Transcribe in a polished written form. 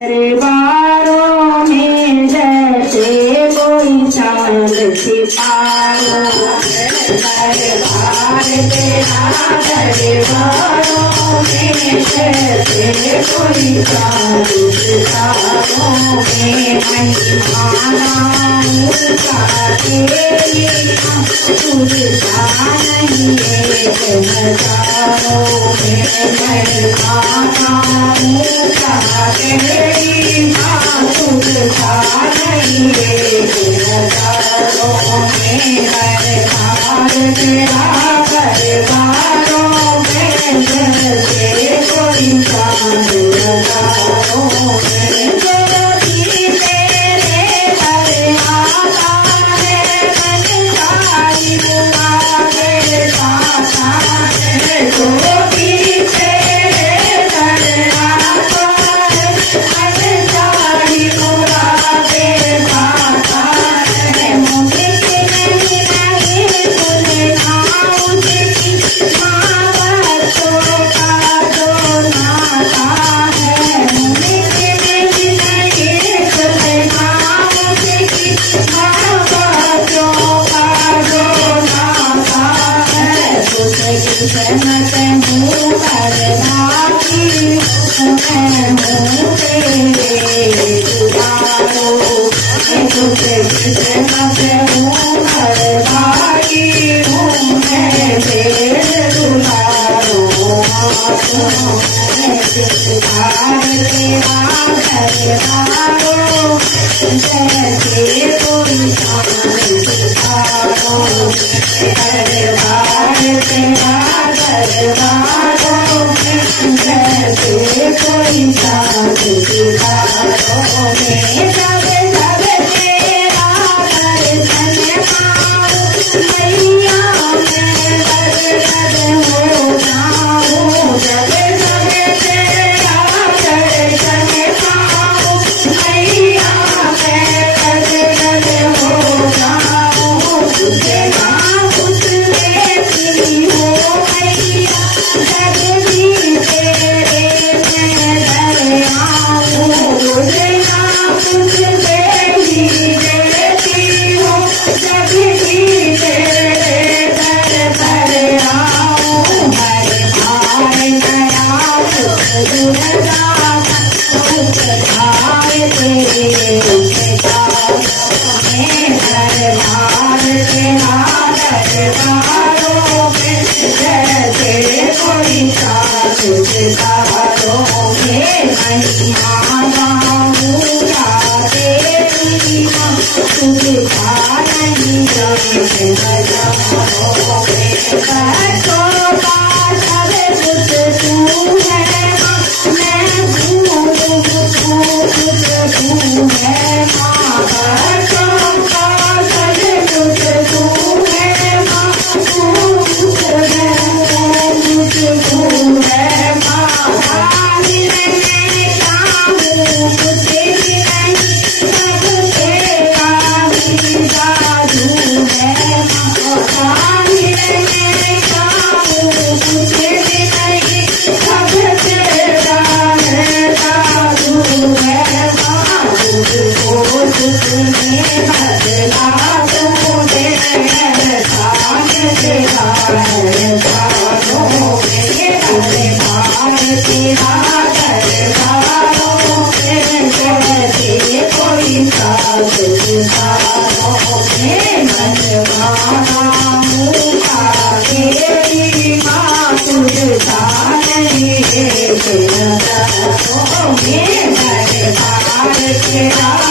दरबारों में जैसे कोई चांद सितारों दरबार तेरा दरबारों में जैसे कोई चांद सितारों में महिमाना ऊँचा तेरी तुझसा नहीं एक हजारों में महिमाना ऊँचा तेरी तुझसा नहीं एक हजारों में दरबार तेरा दरबारों में जैसे कोई चांद हजारों में ज्योति तेरे घर आता है मन सारी मुरादे पाता है ज्योति तेरे घर आता है मन सारी मुरादे पाता है मुझे नहीं सुनना उसकी माँ बच्चों का जो नाता है मुझे नहीं सुनना उसकी माँ बच्चों का जो नाता है तुझे किस्मत हूँ करवाती मैं हूँ तेरे दुलारो तुझे किस्मत हूँ करवाती हूँ मैं तेरे दुलारो मैं सितार तेरा दरबारो जैसे कोई चांद सितारो दरबार तेरा दरबारो जैसे कोई चांद सितारो में जब जब तेरा दर्शन पाऊं मैया मैं गदगद हो जाऊं जब जब तेरा दर्शन पाऊं मैया मैं गदगद हो जाऊं तुझे ना कुछ देखती हो मैया जब भी तेरे मैं डर आऊं तुझे ना कुछ देखती हो जब भी तेरे दर पर आऊं हर भार गया दूर जाता उस भार तेरे में हर भार तेरा दरबारों में जैसे कोई चांद सितारों में महिमा ऊँचा तेरी तुझसा नहीं एक हजारों में बच्चों का सब कुछ तू है मैं हूँ कुछ तू है माँ बच्चों का सब कुछ तू है माँ कुछ तू है माँ भाभी मैं चाहूँ कुछ भी नहीं सब तेरा ही जादू है माँ भाभी मैं चाहूँ कुछ भी नहीं सब तेरा है जादू है माँ तुझको तुझने बदला तूने एहसान तेरा है सारों में दरबार तेरा दरबारों में जैसे कोई साथ सितारों में मनमाना ऊँचा तेरी माँ तुझसा नहीं एक नजरों में दरबार तेरा